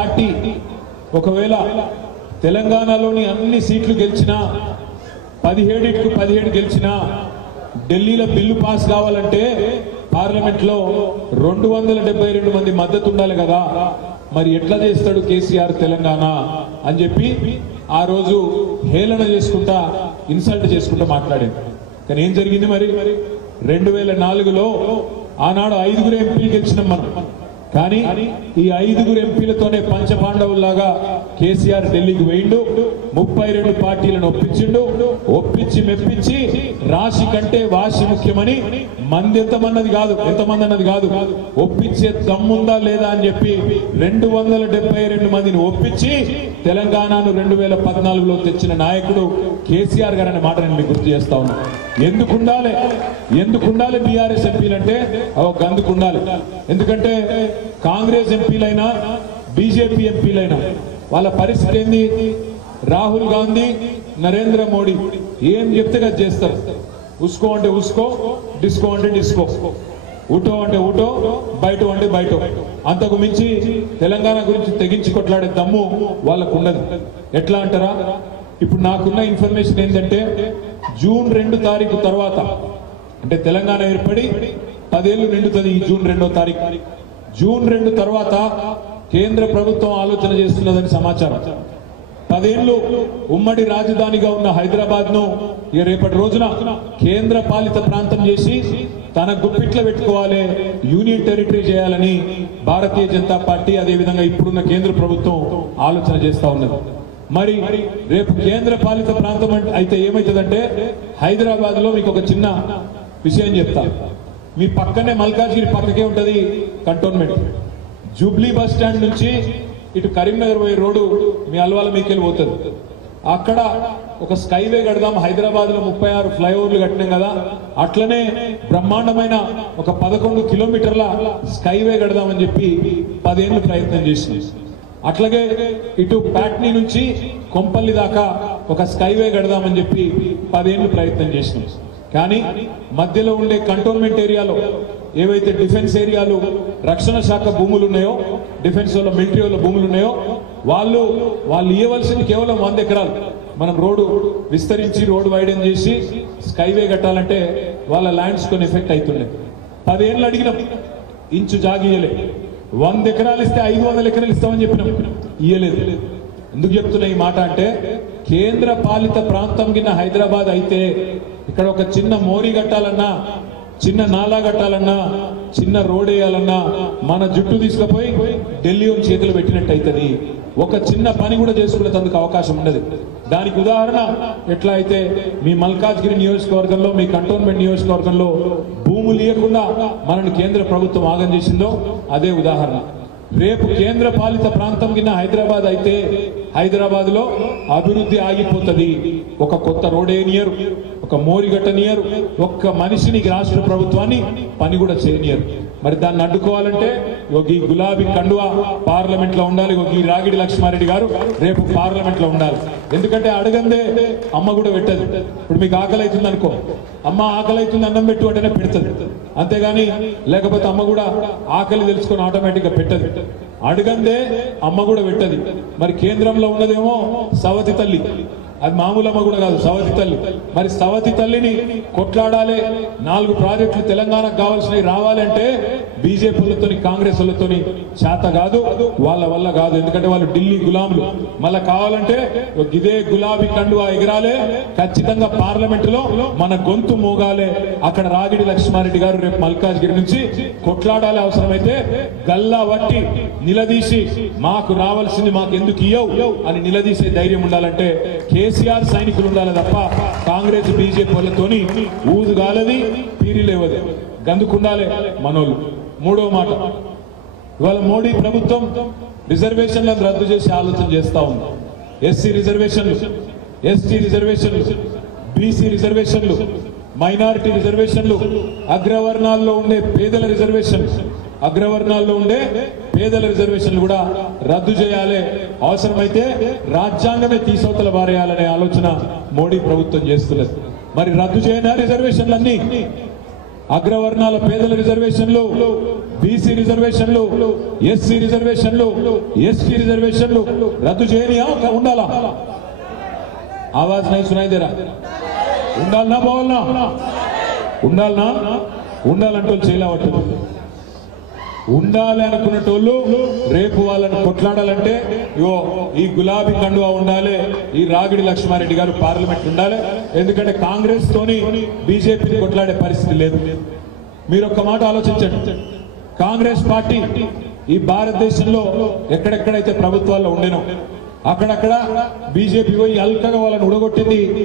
Party ఒకవేళ తెలంగాణలోని అన్ని సీట్లు గెలిచినా 17 గెలిచినా ఢిల్లీలో బిల్లు పాస్ కావాలంటే పార్లమెంట్ లో 272 మంది మద్దతు ఉండాలి కదా, మరి ఎట్లా చేస్తాడు కేసీఆర్ తెలంగాణ అని చెప్పి ఆ రోజు హేళన చేసుకుంటా ఇన్సల్ట్ చేసుకుంటా మాట్లాడాడు. కానీ ఏం జరిగింది మరి 2004లో ఆనాడు 5 ఎంపీలు గెలిచినాం మనం. కానీ ఈ 5 ఎంపీలతోనే పంచపాండవుల్లాగా కేసీఆర్ ఢిల్లీకి వేయిండు, 32 పార్టీలను ఒప్పించి మెప్పించి రాశి కంటే వాసి ముఖ్యమని మంది ఎంతమంది అన్నది కాదు ఒప్పించే దమ్ముందా లేదా అని చెప్పి 272 మందిని ఒప్పించి తెలంగాణను 2014లో తెచ్చిన నాయకుడు కేసీఆర్ గారు అనే మాట నేను మీకు గుర్తు చేస్తా ఉన్నా. ఎందుకుండాలి బీఆర్ఎస్ ఎంపీలంటే గందుకుండాలి. ఎందుకంటే కాంగ్రెస్ ఎంపీలైనా బీజేపీ ఎంపీలైనా వాళ్ళ పరిస్థితి ఏంది? రాహుల్ గాంధీ, నరేంద్ర మోడీ ఏం చెప్తే అది చేస్తారు. ఉస్కో అంటే ఉస్కో, డిస్కో అంటే డిస్కో, ఊటో అంటే ఊటో, బయట అంటే బయట. అంతకు మించి తెలంగాణ గురించి తెగించి కొట్లాడే దమ్ము వాళ్ళకు ఉండదు. ఎట్లా అంటారా? ఇప్పుడు నాకున్న ఇన్ఫర్మేషన్ ఏంటంటే జూన్ 2 తారీఖు తర్వాత, అంటే తెలంగాణ ఏర్పడి 10 ఏళ్లు నిండుతుంది ఈ జూన్ 2వ తారీఖు. జూన్ 2 తర్వాత కేంద్ర ప్రభుత్వం ఆలోచన చేస్తున్నదని సమాచారం. 10 ఏళ్లు ఉమ్మడి రాజధానిగా ఉన్న హైదరాబాద్ ను రేపటి రోజున కేంద్ర పాలిత ప్రాంతం చేసి తన గుప్పిట్లో పెట్టుకోవాలి, యూనియన్ టెరిటరీ చేయాలని భారతీయ జనతా పార్టీ అదేవిధంగా ఇప్పుడున్న కేంద్ర ప్రభుత్వం ఆలోచన చేస్తా ఉన్నది. మరి రేపు కేంద్ర పాలిత ప్రాంతం అయితే ఏమవుతుందంటే హైదరాబాద్ లో మీకు ఒక చిన్న విషయం చెప్తా. మీ పక్కనే మల్కాజ్గిరి పక్కకే ఉంటది కంటోన్మెంట్. జూబ్లీ బస్ స్టాండ్ నుంచి ఇటు కరీంనగర్ పోయే రోడ్డు మీ అల్వాల మీకెళ్ళి పోతుంది. అక్కడ ఒక స్కైవే కడదాం, హైదరాబాద్ లో 36 ఫ్లైఓవర్లు కట్టినాం కదా, అట్లనే బ్రహ్మాండమైన ఒక 11 కిలోమీటర్ల స్కైవే కడదామని చెప్పి 10 ఏళ్ళు ప్రయత్నం చేసింది. అట్లాగే ఇటు ప్యాట్నీ నుంచి కొంపల్లి దాకా ఒక స్కైవే కడదామని చెప్పి 10 ఏళ్ళు ప్రయత్నం చేసినాం. కానీ మధ్యలో ఉండే కంటోన్మెంట్ ఏరియాలో ఏవైతే డిఫెన్స్ ఏరియాలు, రక్షణ శాఖ భూములు ఉన్నాయో, డిఫెన్స్ వాళ్ళ మిలిటరీ వాళ్ళ భూములు ఉన్నాయో వాళ్ళు ఇవ్వవలసింది కేవలం 100 ఎకరాలు. మనం రోడ్డు విస్తరించి రోడ్డు వైడెన్ చేసి స్కైవే కట్టాలంటే వాళ్ళ ల్యాండ్స్ కొన్ని ఎఫెక్ట్ అవుతున్నాయి. 10 ఏళ్ళు అడిగినాం, ఇంచు జాగియలే. 100 ఎకరాలు ఇస్తే 500 ఎకరాలు ఇస్తామని చెప్పినాం, ఇయ్యలేదు. ఎందుకు చెప్తున్నా ఈ మాట అంటే కేంద్ర పాలిత ప్రాంతం కింద హైదరాబాద్ అయితే ఇక్కడ ఒక చిన్న మోరీ కట్టాలన్నా, చిన్న నాలా కట్టాలన్నా, చిన్న రోడ్ వేయాలన్నా మన జుట్టు తీసుకుపోయి ఢిల్లీ చేతులు పెట్టినట్టు అవుతుంది. ఒక చిన్న పని కూడా చేసుకునేందుకు అవకాశం ఉండదు. దానికి ఉదాహరణ ఎట్లా అయితే మీ మల్కాజ్గిరి నియోజకవర్గంలో, మీ కంటోన్మెంట్ నియోజకవర్గంలో భూములు ఇవ్వకుండా మనల్ని కేంద్ర ప్రభుత్వం ఆగం చేసిందో అదే ఉదాహరణ. రేపు కేంద్ర పాలిత ప్రాంతం కింద హైదరాబాద్ అయితే హైదరాబాద్ లో అభివృద్ధి ఆగిపోతుంది. ఒక కొత్త రోడ్ వేయనియరు, ఒక మోరిగట్టనియరు, ఒక్క మనిషిని రాష్ట్ర ప్రభుత్వాన్ని పని కూడా చేయనియరు. మరి దాన్ని అడ్డుకోవాలంటే ఈ గులాబీ కండువా పార్లమెంట్ లో ఉండాలి, ఈ రాగిడి లక్ష్మారెడ్డి గారు రేపు పార్లమెంట్ లో ఉండాలి. ఎందుకంటే అడగందే అమ్మ కూడా పెట్టదు. ఇప్పుడు మీకు ఆకలి అవుతుంది అనుకో, అమ్మ ఆకలి అవుతుంది అన్నం పెట్టు అంటేనే పెడుతుంది, అంతేగాని లేకపోతే అమ్మ కూడా ఆకలి తెలుసుకొని ఆటోమేటిక్ గా పెట్టదు. అడగందే అమ్మ కూడా పెట్టది. మరి కేంద్రంలో ఉన్నదేమో సవతి తల్లి, అది మామూలు అమ్మ కూడా కాదు, సవతి తల్లి. మరి సవతి తల్లిని కొట్లాడాలి, 4 ప్రాజెక్టులు తెలంగాణకు కావాల్సినవి రావాలంటే బీజేపీలతో కాంగ్రెస్ వాళ్ళతో చేత కాదు, వాళ్ళ వల్ల కాదు. ఎందుకంటే వాళ్ళు ఢిల్లీ గులాములు. మళ్ళా కావాలంటే ఇదే గులాబీ కండువా ఎగరాలే, ఖచ్చితంగా పార్లమెంట్ లో మన గొంతు మోగాలే. అక్కడ రాగిడి లక్ష్మారెడ్డి గారు రేపు మల్కాజ్గిరి నుంచి కొట్లాడాలి, అవసరమైతే గల్లా వట్టి నిలదీసి మాకు రావాల్సింది మాకు ఎందుకు ఇయ్యవు అని నిలదీసే ధైర్యం ఉండాలంటే కేసీఆర్ సైనికులు ఉండాలి తప్ప కాంగ్రెస్ బీజేపీ వాళ్ళతోని ఊదు గాలది, పీరి లేవది, గందుకుండాలి మనోళ్ళు. 3వ మాట, ఇవాళ మోడీ ప్రభుత్వం రిజర్వేషన్లను రద్దు చేసి ఆలోచన చేస్తా ఉంది. ఎస్సీ రిజర్వేషన్లు, ఎస్టీ రిజర్వేషన్లు, బీసీ రిజర్వేషన్లు, మైనారిటీ రిజర్వేషన్లు, అగ్రవర్ణాల్లో ఉండే పేదల రిజర్వేషన్లు కూడా రద్దు చేయాలి. అవసరమైతే రాజ్యాంగమే తీసవతల బారేయాలనే ఆలోచన మోడీ ప్రభుత్వం చేస్తున్నది. మరి రద్దు చేయనా రిజర్వేషన్లన్నీ? అగ్రవర్ణాల పేదల రిజర్వేషన్లు, బీసీ రిజర్వేషన్లు, ఎస్సీ రిజర్వేషన్లు, ఎస్టీ రిజర్వేషన్లు రద్దు చేయనియా ఉండాలా? ఆవాజ్ నై సునాయి దేరా? ఉండాలనా పోవాలనా? ఉండాలనా? ఉండాలంటూ చేయలేవట్టు. ఉండాలి అనుకున్నటోళ్ళు రేపు వాళ్ళని కొట్లాడాలంటే ఇగో ఈ గులాబీ కండువా ఉండాలి, ఈ రాగిడి లక్ష్మారెడ్డి గారు పార్లమెంట్ ఉండాలి. ఎందుకంటే కాంగ్రెస్ తోని బీజేపీని కొట్లాడే పరిస్థితి లేదు. మీరు ఒక్క మాట ఆలోచించండి. కాంగ్రెస్ పార్టీ ఈ భారతదేశంలో ఎక్కడెక్కడైతే ప్రభుత్వాల్లో ఉండేనో అక్కడక్కడ బీజేపీ పోయి అల్కగా వాళ్ళని ఉడగొట్టింది.